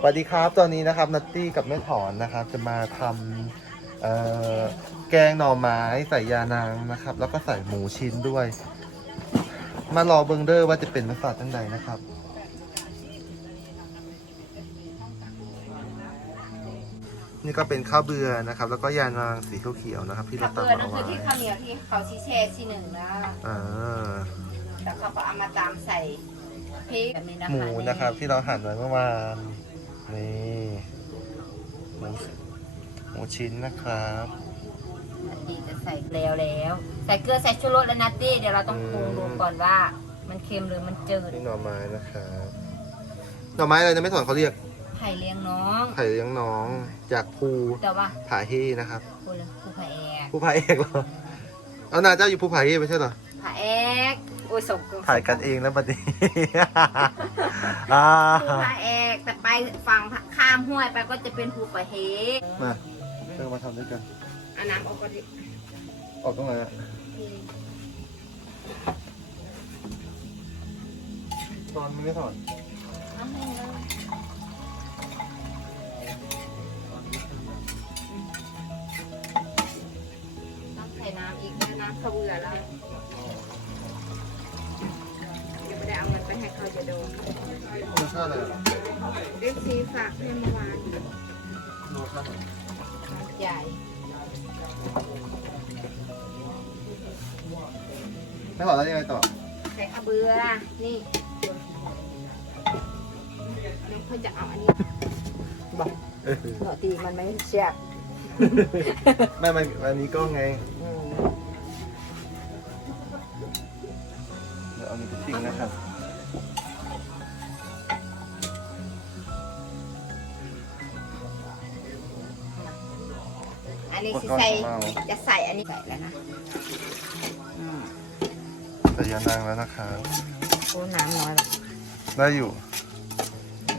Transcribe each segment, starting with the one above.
สวัสดีครับตอนนี้นะครับนัตตี้กับแม่ถอนนะครับ จะมาทำเอ่อแกงหน่อไม้ใส่ยานางนะครับ แล้วก็ใส่หมูชิ้นด้วย มารอเบิงเดอร์ว่าจะเป็นมัสตาร์ดตั้งใดนะครับนี่ก็เป็นข้าวเบื่อนะครับ แล้วก็ยานางสีเขียวๆนะครับ ที่ข้าเราวเบื่อตำนั่เอานคือไว้ที่ข้าวเหนียวที่เขาชี้แช่ชีหนึ่งนะอ่าแล้วเขาก็เอามาตามใส่พริกแบบนี้นะคะหมูนะครับ ที่เราหั่นไว้เมื่อวาน นี่หมูหมูชิ้นนะครับนัตตี้จะใส่แล้วแล้ว ใส่เกลือใส่ชูรสแล้วนัตตี้เดี๋ยวเราต้องปรุงดูก่อนว่า มันเค็มหรือมันจืดนี่หน่อไม้นะครับหน่อไม้อะไรนะไม่ถอนเขาเรียกไผ่เลี้ยงน้อง ไผ่เลี้ยงน้องจากภูแต่ว่าผาเฮนะครับคุณผู้ผาแอกภูผาเอกเหรอเอานาเจ้าอยู่ภูผาเฮไม่ใช่เหรอผาแอกโอ้ยสมถ่ายกันเองแล้วบัดนี้อ่าผู้ผาแอกแต่ไป ฝั่งข้ามห้วยไปก็จะเป็นภูผาเฮกมาเรามาทำด้วยกันเอาน้ำออกก็ดิออกตรงไหนอะตอนมันไม่ถอนน้ำแห้งเลยต้องใส่น้ำอีกนะน้ำเขาเบื่อแล้ว เอาจะดนรสชาติอะไรอะเด็กซีฝากให้เมื่อวานรสชาติใหญ่ไม่ถอนแล้วยังไงต่อใส่ข้าเบื่อนี่น้องเขาจะเอาอันนี้บอกเออติมันไม่แซ่บแม่มันอันนี้ก็ไงเดี๋ยวเอานี้ไปทิ้งนะครับ อันนี้สิใส่จะใส่อันนี้ใส่แล้วนะอืมใส่ยานางแล้วนะครับ โอ้น้ำน้อยละได้อยู่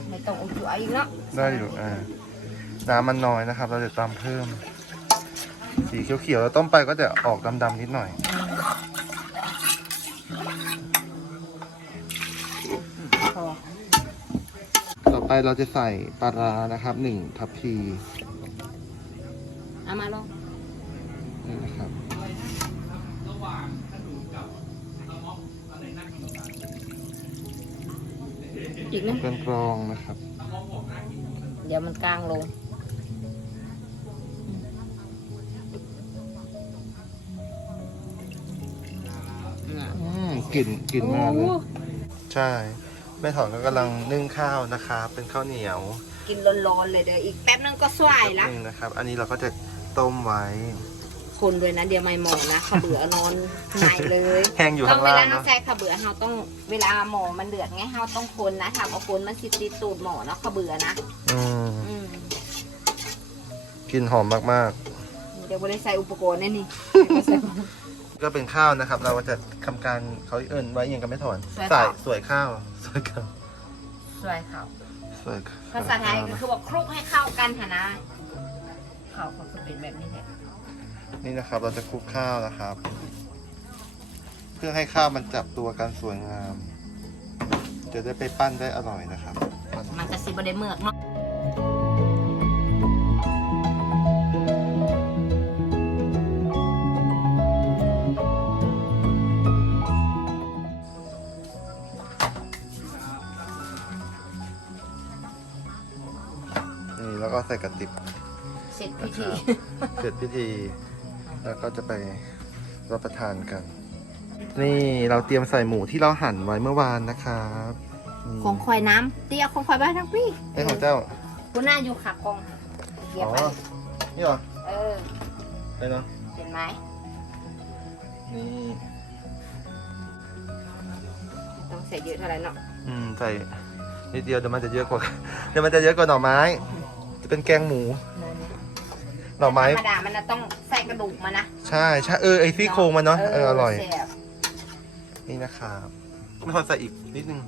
ไม่ต้องอุจจุอีกเนาะได้อยู่ อ่า น้ำมันน้อยนะครับ เราจะตามเพิ่ม สีเขียวๆแล้วต้มไปก็จะออกดำๆนิดหน่อย พอ ต่อไปเราจะใส่ปลาร้านะครับหนึ่งทัพพี เอามาลงนี่นะครับอีกนะเป็นกรองนะครับ เดี๋ยวมันกลางลงน่ะอืมกลิ่นกลิ่นมากเลยโอ้ใช่ แม่ถอนก็กำลังนึ่งข้าวนะครับเป็นข้าวเหนียว กินร้อนๆเลยเดี๋ยวอีกแป๊บนึงก็สวายละ นึ่งนะครับ อันนี้เราก็จะ ต้มไว้ คนด้วยนะเดี๋ยวไม่หมอนะข้าวเบื่อนอนไหนเลยแห้งอยู่ต้อข้างงเวล่าลางเราเนาะใส่ข้าวเบื่อเราต้องเวลาหมอมันเดือดไงเราต้องคนนะทำเอาคนมันสิติดตูดหมอนะข้าวเบื่อนะอืมอืมกลิ่นหอมมากเดี๋ยวบริใส่อุปกรณ์แน่นี่ ๆ ก็เป็นข้าวนะครับ เราก็จะทำการเขาเอิ้นไว้อยังกันไม่ถอนสวยใส่ข้าว สวยข้าวสวยข้าวสวยเขาสวยภาษาไทยก็คือบอกคลุกให้เข้ากันค่ะนะเขาเขาคือเป็นแบบนี้แหละนี่นะครับ เราจะคลุกข้าวนะครับ เพื่อให้ข้าวมันจับตัวกันสวยงาม จะได้ไปปั้นได้อร่อยนะครับ มันจะสิบได้เมือกเนาะนี่แล้วก็ใส่กระติบ เสร็จพินะคธีรับเสร็จพิธีแล้วก็จะไปรับประทานกัน นี่เราเตรียมใส่หมูที่เราหั่นไว้เมื่อวานนะครับนี่ของคอยน้ำเตี้ยของคอยบ้านทั้งพี่ไอ้ของเจ้าคุณน่าอยู่ขากองเหยียบอ๋อไปนี่เหรอเออ ได้เนาะเห็นไหมนี่ต้องใส่เยอะเท่าไหร่เนาะอืมใส่นิดเดียวเดี๋ยวมันจะเยอะกว่า เดี๋ยวมันจะเยอะกว่าหน่อไม้ จะเป็นแกงหมู หน่อไม้ ธรรมดามันจะต้องใส่กระดูกมานะใช่ใช่เออไอซี่โครงมันเนาะเอออร่อย แซ่บนี่นะครับไม่ควรใส่อีกนิดนึง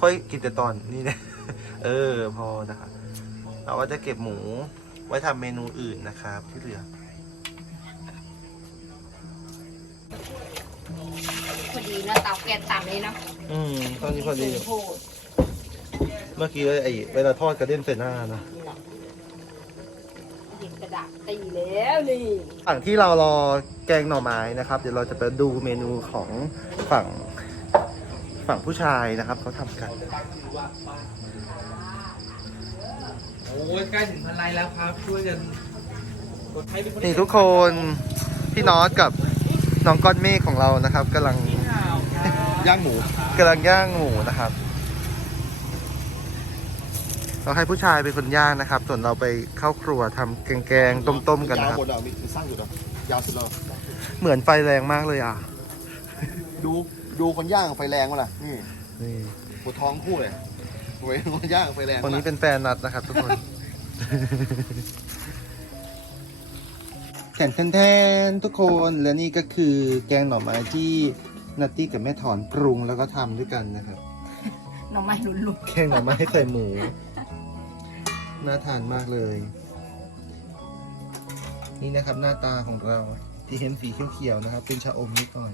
ค่อยกินแต่ตอนนี่นะ เออพอนะครับเราก็จะเก็บหมูไว้ทำเมนูอื่นนะครับ ที่เหลือ พอดีเนาะเตาแก๊สต่ำเลยเนาะอืมตอนนี้พอดีไม่ถึงโพดเมื่อกี้ไอ้เวลาทอดกระเด็นใส่หน้านะ นี่แหละหยิบกระดาษตีแล้วนี่ฝั่งที่เรารอแกงหน่อไม้นะครับ เดี๋ยวเราจะไปดูเมนูของฝั่งฝั่งผู้ชายนะครับเขาทำกัน โอ้ยใกล้ถึงพันไลน์แล้วครับ ช่วยกันกดให้เป็นคนนี่ทุกคนพี่นอตกับน้องก้อนเมฆของเรานะครับกำลังข่าวครับย่างหมู กำลังย่างหมูนะครับ เราให้ผู้ชายเป็นคนย่างนะครับ ส่วนเราไปเข้าครัวทำแกงๆต้มๆกันนะครับยาวหมดอะมีมีสร้างอยู่อะยาวสุดเลยเหมือนไฟแรงมากเลยอะ ดูดูคนย่างไฟแรงวะล่ะนี่นี่ปวดท้องคู่เลยเว้ยคนย่างไฟแรงคนนี้เป็นแฟนนัดนะครับ ทุกคนแข่งแทนๆทุกคนและนี่ก็คือแกงหน่อไม้ที่นัตตี้กับแม่ถอนปรุงแล้วก็ทำด้วยกันนะครับ หน่อไม้หลุนแกงหน่อไม้ใส่หมู น่าทานมากเลย นี่นะครับหน้าตาของเราที่เห็นสีเขียวๆนะครับ เป็นชะอมนิดหน่อย